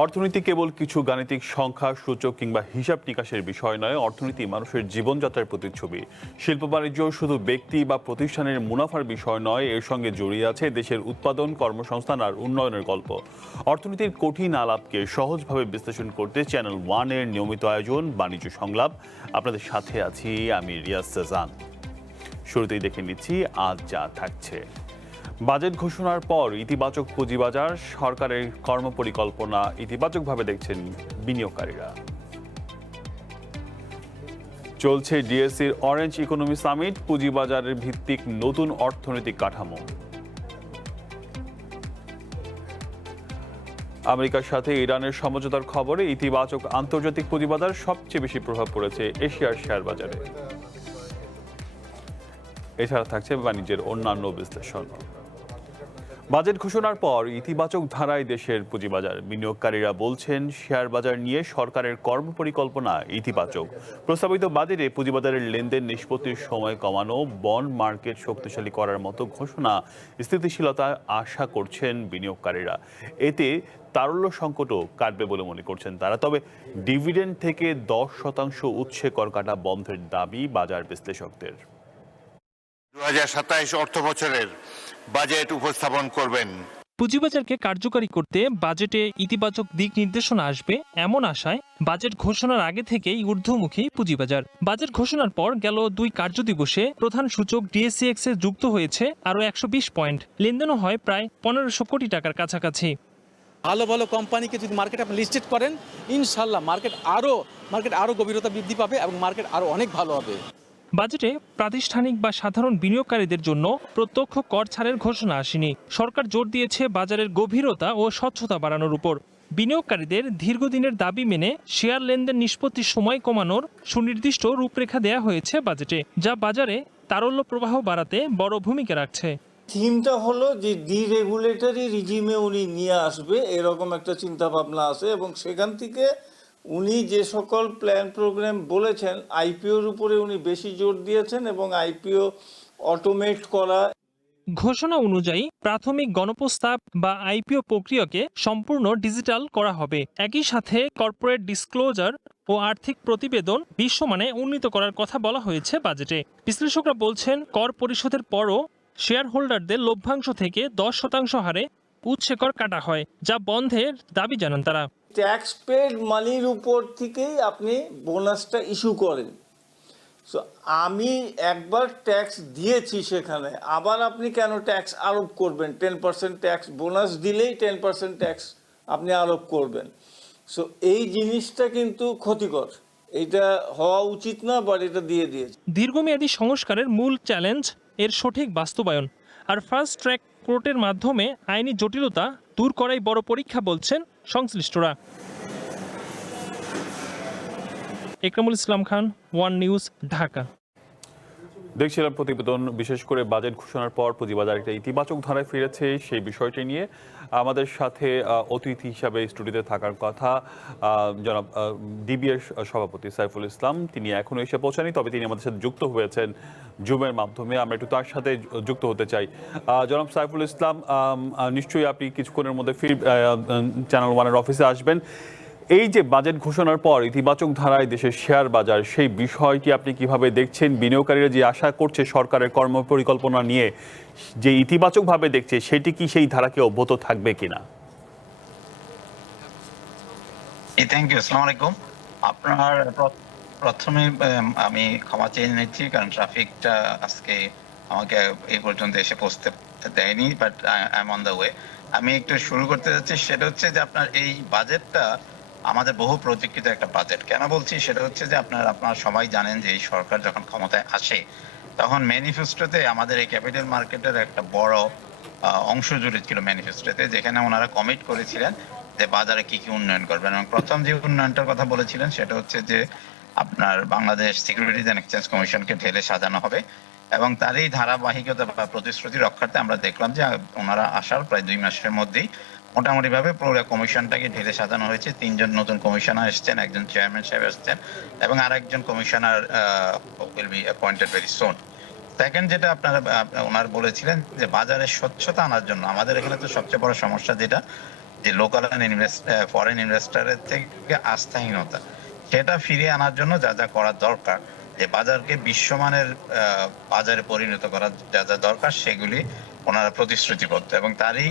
অর্থনীতি কেবল কিছু গাণিতিক সংখ্যা, সূচক কিংবা হিসাব নিকাশের বিষয় নয়। অর্থনীতি মানুষের জীবনযাত্রার প্রতিচ্ছবি। শিল্প বাণিজ্য শুধু ব্যক্তি বা প্রতিষ্ঠানের মুনাফার বিষয় নয়, এর সঙ্গে জড়িয়ে আছে দেশের উৎপাদন, কর্মসংস্থান আর উন্নয়নের গল্প। অর্থনীতির কঠিন আলাপকে সহজভাবে বিশ্লেষণ করতে চ্যানেল ওয়ানের নিয়মিত আয়োজন বাণিজ্য সংলাপ। আপনাদের সাথে আছি আমি রিয়াজ সেজান। শুরুতেই দেখে নিচ্ছি আজ যা থাকছে। বাজেট ঘোষণার পর ইতিবাচক পুঁজিবাজার, সরকারের কর্মপরিকল্পনা ইতিবাচকভাবে দেখছেন বিনিয়োগকারীরা। চলছে ডিএসসির অরেঞ্জ ইকোনমি সামিট, পুঁজিবাজারের ভিত্তিক নতুন অর্থনৈতিক কাঠামো। আমেরিকার সাথে ইরানের সমঝোতার খবরে ইতিবাচক আন্তর্জাতিক পুঁজিবাজার, সবচেয়ে বেশি প্রভাব পড়েছে এশিয়ার শেয়ার বাজারে। এছাড়া থাকছে বাণিজ্যের অন্যান্য বিশ্লেষণ। বাজেট ঘোষণার পর ইতিবাচক ধারায় দেশের পুঁজিবাজার। বিনিয়োগকারীরা বলছেন শেয়ার বাজার নিয়ে সরকারের কর্মপরিকল্পনা ইতিবাচক। প্রস্তাবিত বাজেটে পুঁজিবাজারের লেনদেন নিষ্পত্তির সময় কমানো, বন্ড মার্কেট শক্তিশালী করার মতো ঘোষণা স্থিতিশীলতা আশা করছেন বিনিয়োগকারীরা। এতে তারল্য সংকটও কাটবে বলে মনে করছেন তারা। তবে ডিভিডেন্ড থেকে 10% উৎসে কর কাটা বন্ধের দাবি বাজার বিশ্লেষকদের। 2027 অর্থ বছরের বাজেট উপস্থাপন করবেন। পুঁজিবাজারকে কার্যকরী করতে বাজেটে ইতিবাচক দিক নির্দেশনা আসবে এমন আশায় বাজেট ঘোষণার আগে থেকেই ঊর্ধ্বমুখী পুঁজিবাজার। বাজেট ঘোষণার পর গেল 2 কার্যদিবসে প্রধান সূচক ডিএসসিএক্স এ যুক্ত হয়েছে আরও 120 পয়েন্ট। লেনদেনও হয় প্রায় 1500 কোটি টাকার কাছাকাছি। ভালো ভালো কোম্পানিকে যদি মার্কেটে আপনি লিস্টেড করেন, ইনশাল্লাহ মার্কেট আরও গভীরতা বৃদ্ধি পাবে এবং মার্কেট আরও অনেক ভালো হবে। বাজেটে প্রাতিষ্ঠানিক বা সাধারণ বিনিয়োগকারীদের জন্য প্রত্যক্ষ কর ছাড়ের ঘোষণা আসেনি। সরকার জোর দিয়েছে বাজারের গভীরতা ও স্বচ্ছতা বাড়ানোর উপর। বিনিয়োগকারীদের দীর্ঘদিনের দাবি মেনে শেয়ার লেনদেন নিষ্পত্তির সময় কমানোর সুনির্দিষ্ট রূপরেখা দেয়া হয়েছে বাজেটে, যা বাজারে তারল্য প্রবাহ বাড়াতে বড় ভূমিকা রাখছে। থিমটা হলো যে ডিরেগুলেটরি রিজিমে উনি নিয়ে আসবে, এরকম একটা চিন্তা ভাবনা আছে এবং সেখান থেকে উনি যে সকল প্ল্যান প্রোগ্রাম বলেছেন, আইপিওর উপরে উনি বেশি জোর দিয়েছেন এবং আইপিও অটোমেট করা। ঘোষণা অনুযায়ী প্রাথমিক গণপ্রস্তাব বা আইপিও প্রক্রিয়াকে সম্পূর্ণ ডিজিটাল করা হবে। একই সাথে কর্পোরেট ডিসক্লোজার ও আর্থিক প্রতিবেদন বিশ্বমানে উন্নীত করার কথা বলা হয়েছে বাজেটে। বিশ্লেষকরা বলছেন, কর পরিশোধের পরও শেয়ার হোল্ডারদের লভ্যাংশ থেকে 10% হারে উৎসে কর কাটা হয়, যা বন্ধের দাবি জানান তারা। ট্যাক্স পেড মানির উপর থেকেই আপনি বোনাসটা ইস্যু করেন। সো আমি একবার ট্যাক্স দিয়েছি, সেখানে আবার আপনি কেন ট্যাক্স আরোপ করবেন? 10% ট্যাক্স বোনাস দিলেই 10% ট্যাক্স আপনি আরোপ করবেন। সো এই জিনিসটা কিন্তু ক্ষতিকর, এটা হওয়া উচিত না, বাট এটা দিয়ে দিয়েছে। দীর্ঘমেয়াদী সংস্কারের মূল চ্যালেঞ্জ এর সঠিক বাস্তবায়ন, আর ফাস্ট ট্র্যাক কোর্টের মাধ্যমে আইনি জটিলতা দূর করাই বড় পরীক্ষা বলছেন সংশ্লিষ্টরা। Ekramul Islam Khan, one news, Dhaka. দেখছিলাম প্রতিবেদন। বিশেষ করে বাজেট ঘোষণার পর পুঁজিবাজার একটা ইতিবাচক ধারায় ফিরেছে, সেই বিষয়টি নিয়ে আমাদের সাথে অতিথি হিসাবে স্টুডিওতে থাকার কথা জনাব ডিবিএর সভাপতি সাইফুল ইসলাম। তিনি এখনো এসে পৌঁছানি, তবে তিনি আমাদের সাথে যুক্ত হয়েছেন জুমের মাধ্যমে। আমরা একটু তার সাথে যুক্ত হতে চাই। জনাব সাইফুল ইসলাম, নিশ্চয়ই আপনি কিছুক্ষণের মধ্যে চ্যানেল ওয়ানের অফিসে আসবেন। এই যে বাজেট ঘোষণার পর ইতিবাচক ধারায় দেশের শেয়ার বাজার, সেই বিষয়টি আপনি কিভাবে দেখছেন? বিনিয়োগকারীরা যে আশা করছে সরকারের কর্মপরিকল্পনা নিয়ে, যে ইতিবাচকভাবে দেখছে, সেটি কি সেই ধারাকে অব্যাহত থাকবে কিনা? থ্যাংক ইউ, আসসালামু আলাইকুম। আপনার প্রথমে আমি ক্ষমা চেয়ে নিচ্ছি, কারণ ট্রাফিকটা আজকে আমাকে এই পর্যন্ত এসে পৌঁছতে দেয়নি, but I am on the way. আমি একটু শুরু করতে যাচ্ছি, সেটা হচ্ছে যে আপনার এই বাজেটটা আমাদের বহু প্রতীক্ষিত একটা বাজেট। কেন বলছি সেটা হচ্ছে যে আপনারা সবাই জানেন যে এই সরকার যখন ক্ষমতায় আসে, তখন ম্যানিফেস্টোতে আমাদের এই ক্যাপিটাল মার্কেটের একটা বড় অংশ জুড়ে ছিল ম্যানিফেস্টোতে, যেখানে ওনারা কমিট করেছিলেন যে বাজারে কি কি উন্নয়ন করবেন। এবং প্রথম যে উন্নয়নটার কথা বলেছিলেন সেটা হচ্ছে যে আপনার বাংলাদেশ সিকিউরিটিজ অ্যান্ড এক্সচেঞ্জ কমিশনকে ঢেলে সাজানো হবে। এবং তারই ধারাবাহিকতা বা প্রতিশ্রুতি রক্ষার্থে আমরা দেখলাম যে ওনারা আসার প্রায় 2 মাসের মধ্যেই মোটামুটি ভাবে পুরো কমিশনটাকে ঢেলে সাজানো হয়েছে। 3 জন নতুন কমিশনার এসছেন, একজন চেয়ারম্যান সাহেব এসছেন এবং আরেকজন commissioner will be appointed very soon. Second যেটা ওনার বলেছিলেন যে বাজারে স্বচ্ছতা আনার জন্য, আমাদের এখানে তো সবচেয়ে বড় সমস্যা যেটা যে লোকাল ফরেন ইনভেস্টরের থেকে আস্থাহীনতা, সেটা ফিরিয়ে আনার জন্য যা যা করা দরকার, যে বাজারকে বিশ্বমানের বাজারে পরিণত করা যা যা দরকার, সেগুলি ওনারা প্রতিশ্রুতিবদ্ধ। এবং তারই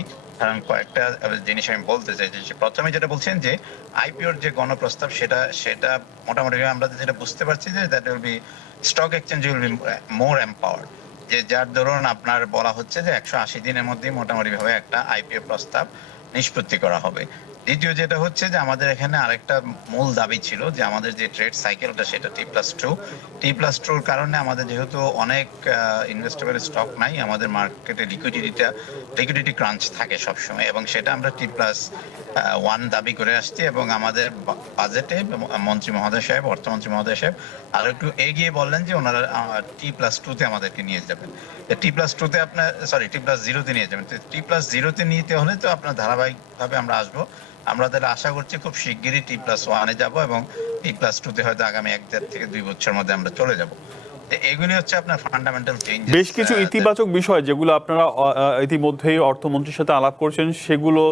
কয়েকটা জিনিস আমি বলতে চাই। যে প্রথমে যেটা বলছেন যে আইপিওর যে গণপ্রস্তাব, সেটা মোটামুটি আমরা যেটা বুঝতে পারছি যে that will be stock exchange will be more empowered, যে যার ধরুন আপনার বলা হচ্ছে যে 180 দিনের মধ্যে মোটামুটি ভাবে একটা আইপিও প্রস্তাব নিষ্পত্তি করা হবে। দ্বিতীয় যেটা হচ্ছে যে আমাদের এখানে আরেকটা মূল দাবি ছিল যে আমাদের যে ট্রেড সাইকেলটা, সেটা T+2 কারণে আমাদের যেহেতু অনেক ইনভেস্টেবল স্টক নাই, আমাদের মার্কেটে লিকুইডিটি ক্রাঞ্চ থাকে সবসময়, এবং সেটা আমরা T+1 দাবি করে আসছি। এবং আমাদের বাজেটে মন্ত্রী মহোদয় সাহেব, অর্থমন্ত্রী মহোদয় সাহেব আরো একটু এগিয়ে বললেন যে ওনারা T+2-তে আমাদেরকে নিয়ে যাবেন। T+2-তে আপনার T+0-তে নিয়ে যাবেন। T+0-তে নিতে হলে তো আপনার ধারাবাহিকভাবে আমরা আসবো। আমরা তাহলে আশা করছি খুব শিগগিরই T+1-এ যাব, এবং T+2-তে হয়তো আগামী 1.5 থেকে 2 বছরের মধ্যে আমরা চলে যাব। এগুলি হচ্ছে আপনার ফান্ডামেন্টাল চেঞ্জ। বেশ কিছু ইতিবাচক বিষয় যেগুলো আপনারা ইতিমধ্যেই অর্থমন্ত্রীর সাথে আলাপ করছেন, সেগুলো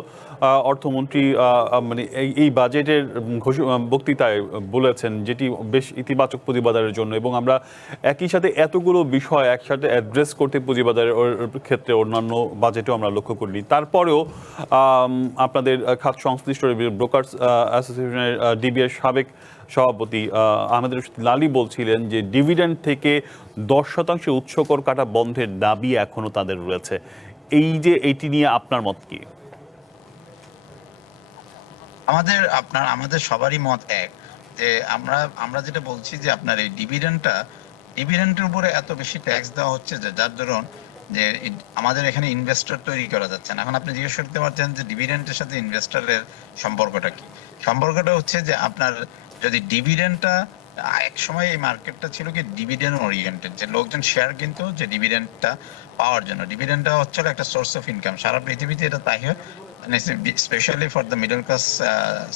অর্থমন্ত্রী মানে এই বাজেটের বক্তৃতায় বলেছেন, যেটি বেশ ইতিবাচক পুঁজিবাজারের জন্য। এবং আমরা একই সাথে এতগুলো বিষয় একসাথে অ্যাড্রেস করতে পুঁজিবাজারের ক্ষেত্রে অন্যান্য বাজেটেও আমরা লক্ষ্য করিনি। তারপরেও আপনাদের খাত সংশ্লিষ্ট ব্রোকার্স অ্যাসোসিয়েশনের ডিবিএর সাবেক সভাপতি আহমেদ রশিদ লালী বলছিলেন যে ডিভিডেন্ড থেকে 10% উৎসকর কাটা বন্ধের দাবি এখনো তাদের রয়েছে। এইটি নিয়ে আপনার মত কি? আমাদের সবারই মত এক, যে আমরা যেটা বলছি যে আপনার এই ডিভিডেন্ডের উপরে এত বেশি ট্যাক্স দেওয়া হচ্ছে যে যার ধরুন যে আমাদের এখানে ইনভেস্টর তৈরি করা যাচ্ছে না। এখন আপনি জিজ্ঞেস করতে পারছেন যে ডিভিডেন্ডের সাথে ইনভেস্টরের সম্পর্কটা কি? সম্পর্কটা হচ্ছে যে আপনার যদি ডিভিডেন্ডটা, এক সময় এই মার্কেটটা ছিল কি ডিভিডেন্ড ওরিয়েন্টেড, যে লোকজন শেয়ার কিনতো যে ডিভিডেন্ডটা পাওয়ার জন্য। ডিভিডেন্ডটা হচ্ছে একটা সোর্স অফ ইনকাম, সারা পৃথিবীতে এটা তাই হয়, specially for the middle class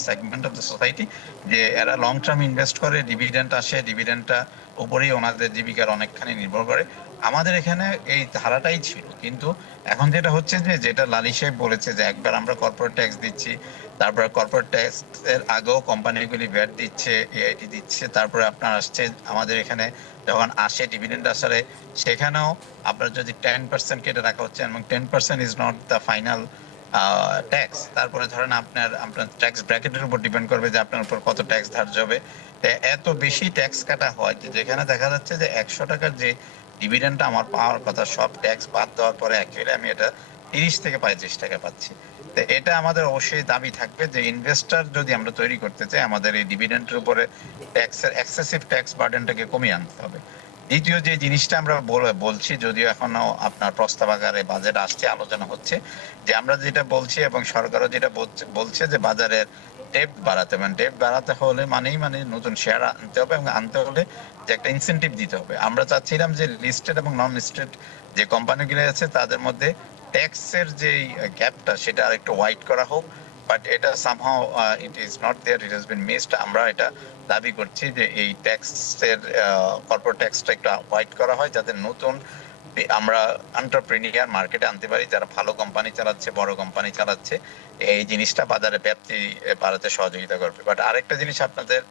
segment of the society, যে এরা লং টার্ম ইনভেস্ট করে, ডিভিডেন্ড আসে, ডিভিডেন্ডটা উপরেই ওনাদের জীবিকার অনেকখানি নির্ভর করে। আমাদের এখানে এই ধারাটাই ছিল, কিন্তু এখন যেটা হচ্ছে যে যেটা লালী সাহেব বলেছে যে একবার আমরা কর্পোরেট ট্যাক্স দিচ্ছি, তারপরে কর্পোরেট ট্যাক্স এর আগেও কোম্পানিগুলি ভ্যাট দিচ্ছে, এআইটি দিচ্ছে, তারপরে আপনার আসছে আমাদের এখানে যখন আসে ডিভিডেন্ড আসলে, সেখানেও আপনার যদি 10% কেটে রাখা হচ্ছে, এবং 10% is not the final tax. তারপরে ধরেন আপনার ট্যাক্স ব্র্যাকেটের উপর ডিপেন্ড করবে যে আপনার উপর কত ট্যাক্স ধার্য হবে। এত বেশি ট্যাক্স কাটা হয় যে যেখানে দেখা যাচ্ছে যে 100 টাকার যে ডিভিডেন্ডটা আমার পাওয়ার কথা, সব ট্যাক্স বাদ দেওয়ার পরে অ্যাকচুয়ালি আমি এটা 30 থেকে 35 টাকা পাচ্ছি। তো এটা আমাদের অবশ্যই দাবি থাকবে যে ইনভেস্টর যদি আমরা তৈরি করতে চাই, আমাদের এই ডিভিডেন্ডের উপরে ট্যাক্সের এক্সেসিভ ট্যাক্স বার্ডেনটাকে কমিয়ে আনতে হবে। দ্বিতীয় যে জিনিসটা আমরা বলছি, যদিও এখনো আপনার প্রস্তাব আকারে বাজেট আসছে, আলোচনা হচ্ছে, যে আমরা যেটা বলছি এবং সরকারও যেটা বলছে যে বাজারের ডেপ্থ বাড়াতে হবে। ডেপ্থ বাড়াতে হলে মানে নতুন শেয়ার আনতে হবে, এবং আনতে হলে যে একটা ইনসেন্টিভ দিতে হবে। আমরা চাচ্ছিলাম যে লিস্টেড এবং নন লিস্টেড যে কোম্পানিগুলো আছে তাদের মধ্যে ট্যাক্সের যে গ্যাপটা সেটা আরেকটু ওয়াইড করা হোক, বাট এটা somehow it is not there, it has been missed. আমরা এটা দাবি করছি যে এই ট্যাক্সের কর্পোরেট ট্যাক্সটা একটু ওয়াইড করা হয়, যাতে নতুন আমরা এন্টারপ্রেনিউর মার্কেটে আনতে পারি, যারা ভালো কোম্পানি চালাচ্ছে, বড় কোম্পানি চালাচ্ছে। এই জিনিসটা বাজারে ব্যাপ্তি বাড়াতে সহযোগিতা করবে। বাট আরেকটা জিনিস আপনাদের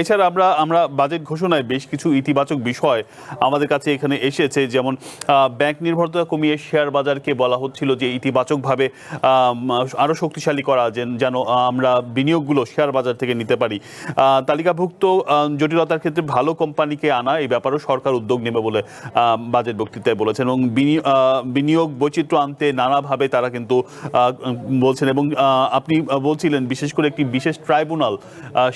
এছাড়া আমরা বাজেট ঘোষণায় বেশ কিছু ইতিবাচক বিষয় আমাদের কাছে এখানে এসেছে, যেমন ব্যাংক নির্ভরতা কমিয়ে শেয়ার বাজারকে বলা হচ্ছিল যে ইতিবাচকভাবে আরও শক্তিশালী করা, যেন আমরা বিনিয়োগগুলো শেয়ার বাজার থেকে নিতে পারি। তালিকাভুক্ত জটিলতার ক্ষেত্রে ভালো কোম্পানিকে আনা, এই ব্যাপারেও সরকার উদ্যোগ নেবে বলে বাজেট বক্তৃতায় বলেছেন। এবং বিনিয়োগ বৈচিত্র্য আনতে নানাভাবে তারা কিন্তু বলছেন। এবং আপনি বলছিলেন বিশেষ করে একটি বিশেষ ট্রাইব্যুনাল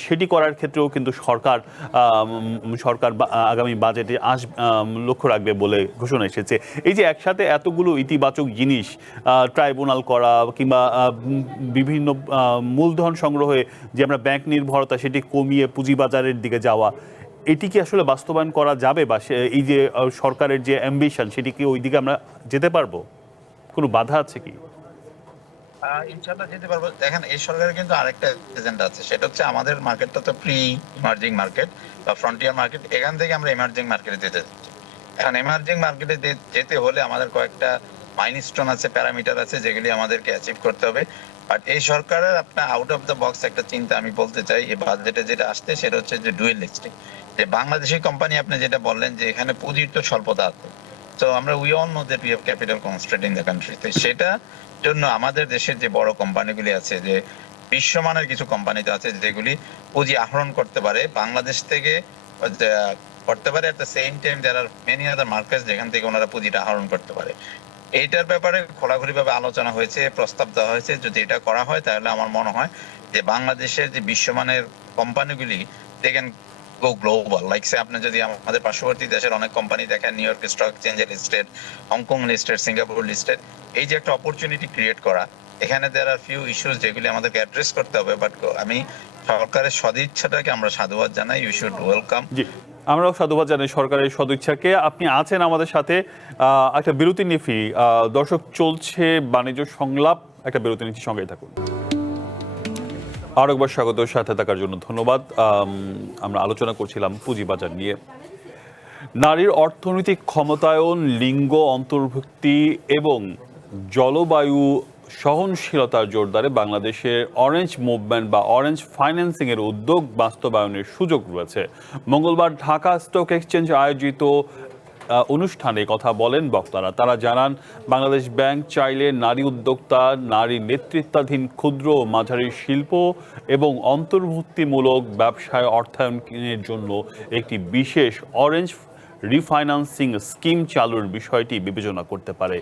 সেটি করার ক্ষেত্রেও কিন্তু সরকার আগামী বাজেটে লক্ষ্য রাখবে বলে ঘোষণা এসেছে। এই যে একসাথে এতগুলো ইতিবাচক জিনিস, ট্রাইব্যুনাল করা কিংবা বিভিন্ন মূলধন সংগ্রহে যে আমরা ব্যাংক নির্ভরতা সেটি কমিয়ে পুঁজিবাজারের দিকে যাওয়া, এটি কি আসলে বাস্তবায়ন করা যাবে? বা এই যে সরকারের যে অ্যাম্বিশন, সেটি কি ওই দিকে আমরা যেতে পারবো? কোনো বাধা আছে কি? ইনশাআল্লাহ যেতে পারবো। দেখেন, এই সরকারের কিন্তু আরেকটা এজেন্ডা আছে, সেটা হচ্ছে আমাদের মার্কেটটা তো প্রি ইমার্জিং মার্কেট বা ফ্রন্টিয়ার মার্কেট, এখান থেকে আমরা ইমার্জিং মার্কেটে যেতে চাচ্ছি। এখন ইমার্জিং মার্কেটে যেতে হলে আমাদের কয়েকটা মাইলস্টোন আছে, প্যারামিটার আছে, যেগুলি আমাদেরকে অ্যাচিভ করতে হবে। বাট এই সরকারের আপনার আউট অফ দ্য বক্স একটা চিন্তা আমি বলতে চাই, এই বাজেটে যেটা আসছে সেটা হচ্ছে যে ডুয়েল লিস্টিং। যে বাংলাদেশি কোম্পানি আপনি যেটা বললেন যে এখানে পুঁজির তো স্বল্পতা আছে, তো আমরা we all know that we have capital constraint in the country. তো সেটা জন্য আমাদের দেশের যে বড় কোম্পানিগুলি আছে, যে বিশ্বমানের কিছু কোম্পানি তো আছে যেগুলি পুঁজি আহরণ করতে পারে বাংলাদেশ থেকে, করতে পারে। At the same time there are many other markets যেখান থেকে ওনারা পুঁজিটা আহরণ করতে পারে। এইটার ব্যাপারে খোলাখুলি ভাবে আলোচনা হয়েছে, প্রস্তাব দেওয়া হয়েছে। যদি এটা করা হয় তাহলে আমার মনে হয় যে বাংলাদেশের যে বিশ্বমানের কোম্পানিগুলি they can go global. Like say আপনি যদি আমাদের পার্শ্ববর্তী দেশের অনেক কোম্পানি দেখেন, নিউ ইয়র্ক স্টক এক্সচেঞ্জে listed, Hong Kong listed, Singapore listed, এই যে একটা অপরচুনিটি ক্রিয়েট করা, এখানে দেয়ার আর ফিউ ইস্যুস যেগুলি আমাদেরকে অ্যাড্রেস করতে হবে। বাট আমি সরকারের সদিচ্ছাটাকে আমরা সাধুবাদ জানাই, ইউ শুড ওয়েলকাম। জি, আমরাও সাধুবাদ জানাই সরকারের সদিচ্ছাকে। আপনি আছেন আমাদের সাথে, একটা বিরতি নিয়ে ফিরি। দর্শক, চলছে বাণিজ্য সংলাপ, একটা বিরতি নিচ্ছি, সঙ্গেই থাকুন। আরো একবার স্বাগত, সাথে থাকার জন্য ধন্যবাদ। আমরা আলোচনা করছিলাম পুঁজিবাজার নিয়ে। নারীর অর্থনৈতিক ক্ষমতায়ন, লিঙ্গ অন্তর্ভুক্তি এবং জলবায়ু সহনশীলতার জোরদারে বাংলাদেশের অরেঞ্জ মুভমেন্ট বা অরেঞ্জ ফাইন্যান্সিং এর উদ্যোগ বাস্তবায়নের সুযোগ রয়েছে। মঙ্গলবার ঢাকা স্টক এক্সচেঞ্জ আয়োজিত অনুষ্ঠানে কথা বলেন বক্তারা। তারা জানান, বাংলাদেশ ব্যাংক চাইলে নারী উদ্যোক্তা, নারী নেতৃত্বাধীন ক্ষুদ্র ও মাঝারি শিল্প এবং অন্তর্ভুক্তিমূলক ব্যবসায় অর্থায়নের জন্য একটি বিশেষ অরেঞ্জ রিফাইন্যান্সিং স্কিম চালুর বিষয়টি বিবেচনা করতে পারে।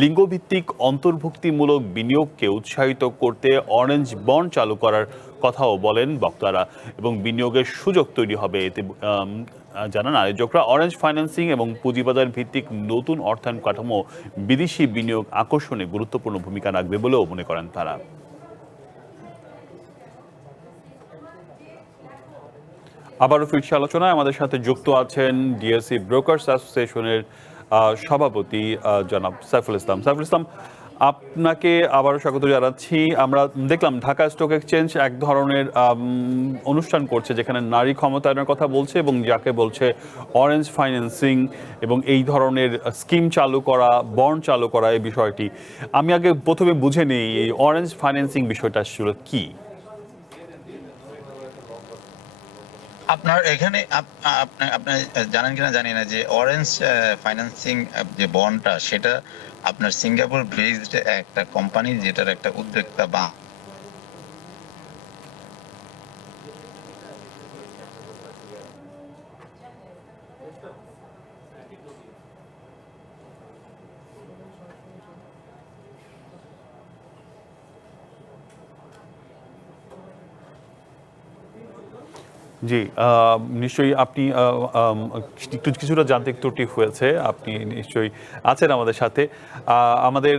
লিঙ্গভিত্তিক অন্তর্ভুক্তিমূলক বিনিয়োগকে উৎসাহিত করতে অরেঞ্জ বন্ড চালু করার কথাও বলেন বক্তারা, এবং বিনিয়োগের সুযোগ তৈরি হবে এতে, জানান আয়োজকরা। অরেঞ্জ ফাইন্যান্সিং এবং পুঁজিবাজার ভিত্তিক নতুন অর্থায়ন কাঠামো বিদেশি বিনিয়োগ আকর্ষণে গুরুত্বপূর্ণ ভূমিকা রাখবে বলেও মনে করেন তারা। আবারও ফিরছি আলোচনায়। আমাদের সাথে যুক্ত আছেন ডিএসসি ব্রোকার্স অ্যাসোসিয়েশনের সভাপতি জনাব সাইফুল ইসলাম। সাইফুল ইসলাম, আপনাকে আবারও স্বাগত জানাচ্ছি। আমরা দেখলাম ঢাকা স্টক এক্সচেঞ্জ এক ধরনের অনুষ্ঠান করছে যেখানে নারী ক্ষমতায়নের কথা বলছে এবং যাকে বলছে অরেঞ্জ ফাইন্যান্সিং এবং এই ধরনের স্কিম চালু করা, বন্ড চালু করা, এই বিষয়টি আমি আগে প্রথমে বুঝে নিই, এই অরেঞ্জ ফাইন্যান্সিং বিষয়টা আসলে কি? আপনার এখানে আপনি জানেন কিনা জানি না যে অরেঞ্জ ফাইন্যান্সিং যে বন্ডটা, সেটা আপনার সিঙ্গাপুর বেসড একটা কোম্পানি, যেটার একটা উদ্যোক্তা বা জি, নিশ্চয়ই আপনি কিছুটা যান্ত্রিক ত্রুটি হয়েছে, আপনি নিশ্চয়ই আছেন আমাদের সাথে। আমাদের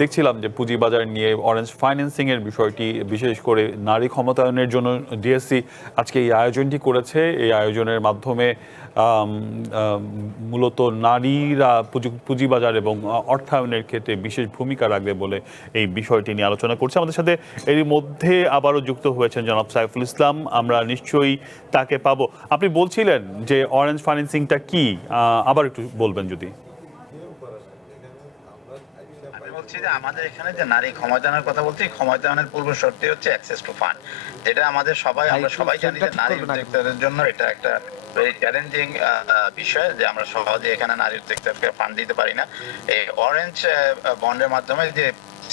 দেখছিলাম যে পুঁজিবাজার নিয়ে অরেঞ্জ ফাইন্যান্সিং এর বিষয়টি, বিশেষ করে নারী ক্ষমতায়নের জন্য ডিএসসি আজকে এই আয়োজনটি করেছে। এই আয়োজনের মাধ্যমে মূলত নারীরা পুঁজিবাজার এবং অর্থায়নের ক্ষেত্রে বিশেষ ভূমিকা রাখবে বলে এই বিষয়টি নিয়ে আলোচনা করছে। আমাদের সাথে এরই মধ্যে আবারও যুক্ত হয়েছেন জনাব সাইফুল ইসলাম, আমরা নিশ্চয়ই তাকে পাবো। আপনি বলছিলেন যে অরেঞ্জ ফাইন্যান্সিংটা কি, আবার একটু বলবেন যদি। বলছি যে আমাদের এখানে যে নারী ক্ষমতায়নের কথা বলছি, ক্ষমতায়নের পূর্ব শর্তে হচ্ছে অ্যাক্সেস টু ফান্ড, যেটা আমাদের আমরা সবাই জানি যে নারী উদ্যোক্তাদের জন্য এটা একটা ভেরি চ্যালেঞ্জিং বিষয়, যে আমরা সহজে এখানে নারী উদ্যোক্তাকে ফান্ড দিতে পারি না। এই অরেঞ্জ বন্ডের মাধ্যমে যে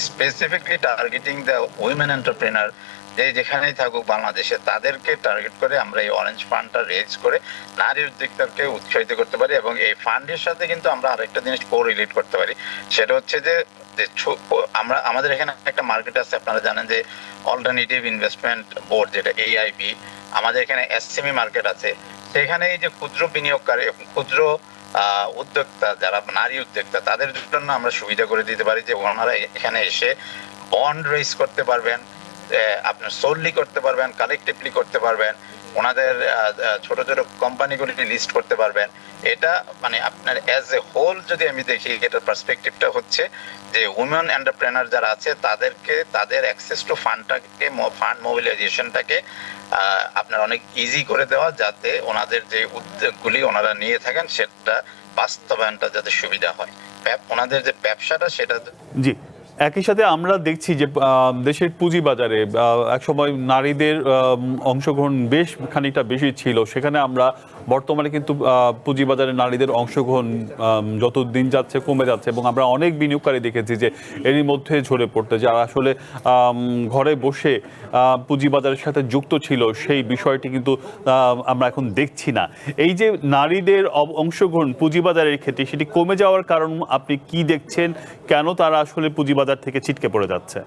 specifically targeting the women entrepreneur, যে যেখানেই থাকুক বাংলাদেশে, তাদেরকে টার্গেট করে আমরা এই অরেঞ্জ ফান্ডটা রেজ করে নারী উদ্যোক্তাকে উৎসাহিত করতে পারি। এবং এই ফান্ডের সাথে কিন্তু আমরা আরেকটা জিনিস কোরিলেট করতে পারি, সেটা হচ্ছে যে আমাদের এখানে একটা মার্কেট আছে, আপনারা জানেন যে অল্টারনেটিভ ইনভেস্টমেন্ট বোর্ড, যেটা AIB, আমাদের এখানে SME মার্কেট আছে। সেখানে এই যে ক্ষুদ্র বিনিয়োগকারী, ক্ষুদ্র উদ্যোক্তা, যারা নারী উদ্যোক্তা, তাদের জন্য আমরা সুবিধা করে দিতে পারি যে ওনারা এখানে এসে বন্ড রেজ করতে পারবেন, আপনার সোললি করতে পারবেন, কালেকটিভলি করতে পারবেন, ওনাদের ছোট ছোট কোম্পানিগুলি লিস্ট করতে পারবেন। এটা মানে আপনার অ্যাজ এ হোল যদি আমি দেখি, এটার পার্সপেক্টিভটা হচ্ছে যে উইমেন এন্টারপ্রেনার যারা আছে তাদেরকে তাদের অ্যাক্সেস টু ফান্ডটাকে, ফান্ড মোবিলাইজেশনটাকে আপনার অনেক ইজি করে দেওয়া, যাতে ওনাদের যে উদ্যোগগুলি ওনারা নিয়ে থাকেন সেটা বাস্তবায়নটা যাতে সুবিধা হয়, ওনাদের যে ব্যবসাটা সেটা। জি, একই সাথে আমরা দেখছি যে দেশের পুঁজিবাজারে একসময় নারীদের অংশগ্রহণ বেশ খানিকটা বেশি ছিল, সেখানে আমরা বর্তমানে কিন্তু পুঁজিবাজারে নারীদের অংশগ্রহণ যত দিন যাচ্ছে কমে যাচ্ছে, এবং আমরা অনেক বিনিয়োগকারী দেখেছি যে এরই মধ্যে ঝরে পড়তে, যারা আসলে ঘরে বসে পুঁজিবাজারের সাথে যুক্ত ছিল সেই বিষয়টি কিন্তু আমরা এখন দেখছি না। এই যে নারীদের অংশগ্রহণ পুঁজিবাজারের ক্ষেত্রে সেটি কমে যাওয়ার কারণ আপনি কি দেখছেন? কেন তারা আসলে পুঁজিবাজার থেকে ছিটকে পড়ে যাচ্ছে?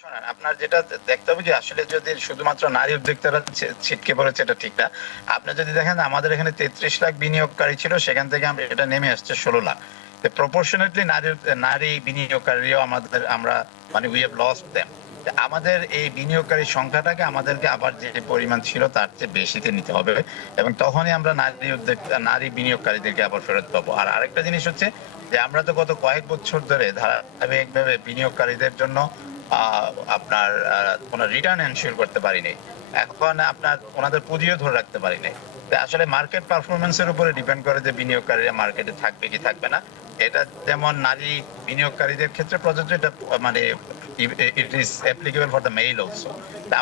শোনেন, আপনার যেটা দেখতে হবে যে আসলে যদি শুধুমাত্র নারী উদ্যোক্তারা ছিটকে পড়েছে এটা ঠিক না। আপনি যদি দেখেন আমাদের এখানে 33 লাখ বিনিয়োগকারী ছিল, সেখান থেকে এটা নেমে আসছে 16 লাখ। প্রপোর্শনেটলি নারী বিনিয়োগকারীও আমরা মানে উই হ্যাভ লস্ট দেম। আমাদের এই বিনিয়োগকারী সংখ্যাটাকে আমাদেরকে আবার যে পরিমাণ ছিল তার চেয়ে বেশিতে নিতে হবে, এবং তখনই আমরা নারী বিনিয়োগকারীদেরকে আবার ফেরত পাবো। আর আরেকটা জিনিস হচ্ছে যে আমরা তো গত কয়েক বছর ধরে ধারাবাহিকভাবে বিনিয়োগকারীদের জন্য আপনার কোনো রিটার্ন এনশিওর করতে পারিনি, এখন আপনার ওনাদের পুঁজিও ধরে রাখতে পারিনি। আসলে মার্কেট পারফরমেন্সের উপরে ডিপেন্ড করে যে বিনিয়োগকারীরা মার্কেটে থাকবে কি থাকবে না। এটা যেমন নারী বিনিয়োগকারীদের ক্ষেত্রে প্রযোজ্য, এটা মানে it is applicable for the male also.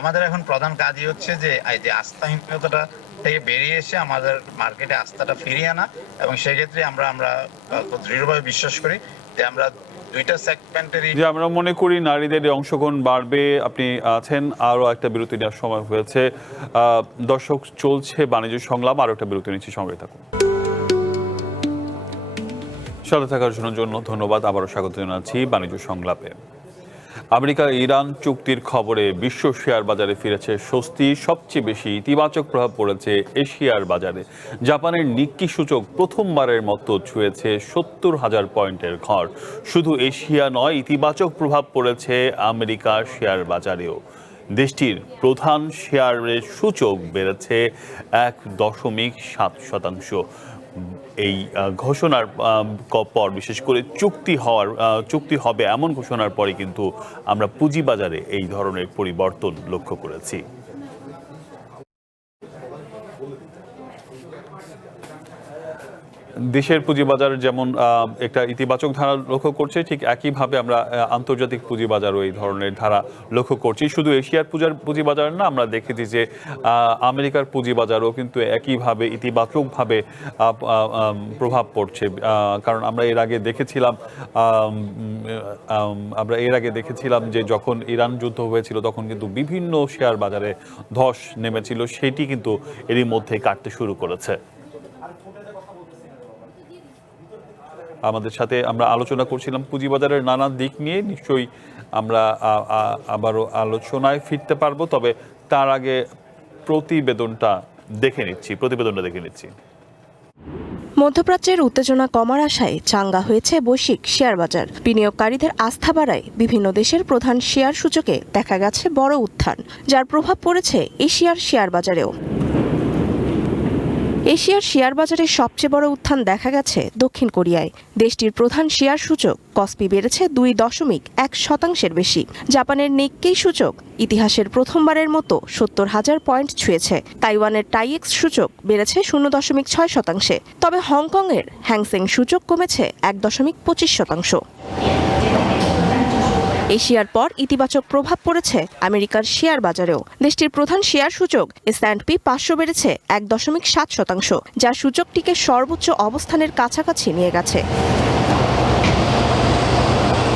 আমাদের এখন প্রধান কাজই হচ্ছে যে এই যে আস্থাহীনতাটা থেকে বেরিয়ে এসে আমাদের মার্কেটে আস্থাটা ফিরিয়ে আনা, এবং সেক্ষেত্রে আমরা দৃঢ়ভাবে বিশ্বাস করি যে আমরা দুইটা সেগমেন্টেরই যে আমরা মনে করি নারীদের অংশগ্রহণ বাড়বে। আপনি আছেন, আরও একটা বিরতি নেওয়ার সময় হয়েছে। দর্শক, চলছে বাণিজ্য সংলাপ, আরও একটা বিরতি নিচ্ছি, সঙ্গে থাকুন। সাথে থাকার জন্য ধন্যবাদ। আবারও স্বাগত জানাচ্ছি বাণিজ্য সংলাপে। আমেরিকা ইরান চুক্তির খবরে বিশ্ব শেয়ার বাজারে ফিরেছে স্বস্তি। সবচেয়ে বেশি ইতিবাচক প্রভাব পড়েছে এশিয়ার বাজারে। জাপানের নিক্কি সূচক প্রথমবারের মতো ছুঁয়েছে 70,000 পয়েন্টের ঘর। শুধু এশিয়া নয়, ইতিবাচক প্রভাব পড়েছে আমেরিকার শেয়ার বাজারেও। দেশটির প্রধান শেয়ারের সূচক বেড়েছে 1.7%। এই ঘোষণার পর, বিশেষ করে চুক্তি হবে এমন ঘোষণার পরে কিন্তু আমরা পুঁজিবাজারে এই ধরনের পরিবর্তন লক্ষ্য করেছি। দেশের পুঁজিবাজার যেমন একটা ইতিবাচক ধারা লক্ষ্য করছে, ঠিক একইভাবে আমরা আন্তর্জাতিক পুঁজিবাজারও এই ধরনের ধারা লক্ষ্য করছি। শুধু এশিয়ার পুঁজিবাজার না, আমরা দেখেছি যে আমেরিকার পুঁজিবাজারও কিন্তু একইভাবে ইতিবাচকভাবে প্রভাব পড়ছে। কারণ আমরা এর আগে দেখেছিলাম যে যখন ইরান যুদ্ধ হয়েছিল তখন কিন্তু বিভিন্ন শেয়ার বাজারে ধস নেমেছিল, সেটি কিন্তু এরই মধ্যে কাটতে শুরু করেছে। আমাদের সাথে আমরা আলোচনা করছিলাম পুঁজিবাজারের নানা দিক নিয়ে। নিশ্চয়ই আমরা আবারও আলোচনায় ফিরতে পারবো, তবে তার আগে প্রতিবেদনটা দেখে নিচ্ছি। মধ্যপ্রাচ্যের উত্তেজনা কমার আশায় চাঙ্গা হয়েছে বৈশ্বিক শেয়ার বাজার। বিনিয়োগকারীদের আস্থা বাড়ায় বিভিন্ন দেশের প্রধান শেয়ার সূচকে দেখা গেছে বড় উত্থান, যার প্রভাব পড়েছে এশিয়ার শেয়ার বাজারেও। এশিয়ার শেয়ার বাজারে সবচেয়ে বড় উত্থান দেখা গেছে দক্ষিণ কোরিয়ায়। দেশটির প্রধান শেয়ার সূচক কসপি বেড়েছে 2.1% বেশি। জাপানের নিক্কেই সূচক ইতিহাসের প্রথমবারের মতো 70,000 পয়েন্ট ছুঁয়েছে। তাইওয়ানের টাইএক্স সূচক বেড়েছে 0.6%। তবে হংকংয়ের হ্যাংসেং সূচক কমেছে 1.25%। এশিয়ার পর ইতিবাচক প্রভাব পড়েছে আমেরিকার শেয়ার বাজারেও। দেশটির প্রধান শেয়ার সূচক S&P 500 বেড়েছে 1.7%, যা সূচকটিকে সর্বোচ্চ অবস্থানের কাছাকাছি নিয়ে গেছে।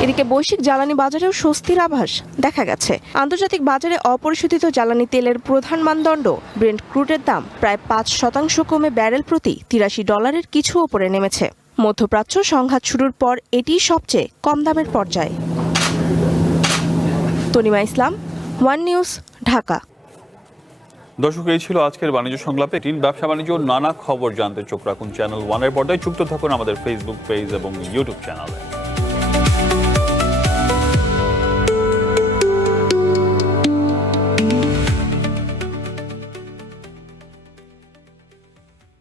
এদিকে বৈশ্বিক জ্বালানি বাজারেও স্বস্তির আভাস দেখা গেছে। আন্তর্জাতিক বাজারে অপরিশোধিত জ্বালানি তেলের প্রধান মানদণ্ড ব্রেন্ট ক্রুডের দাম প্রায় 5% কমে ব্যারেল প্রতি $83 কিছু ওপরে নেমেছে। মধ্যপ্রাচ্য সংঘাত শুরুর পর এটিই সবচেয়ে কম দামের পর্যায়ে। তনিমা ইসলাম, ওয়ান নিউজ, ঢাকা। দর্শক, এই ছিল আজকের বাণিজ্য সংলাপে। ব্যবসা বাণিজ্য নানা খবর জানতে চোখ রাখুন চ্যানেল 1-এর পর্দায়। যুক্ত থাকুন আমাদের ফেসবুক পেজ এবং ইউটিউব চ্যানেলে।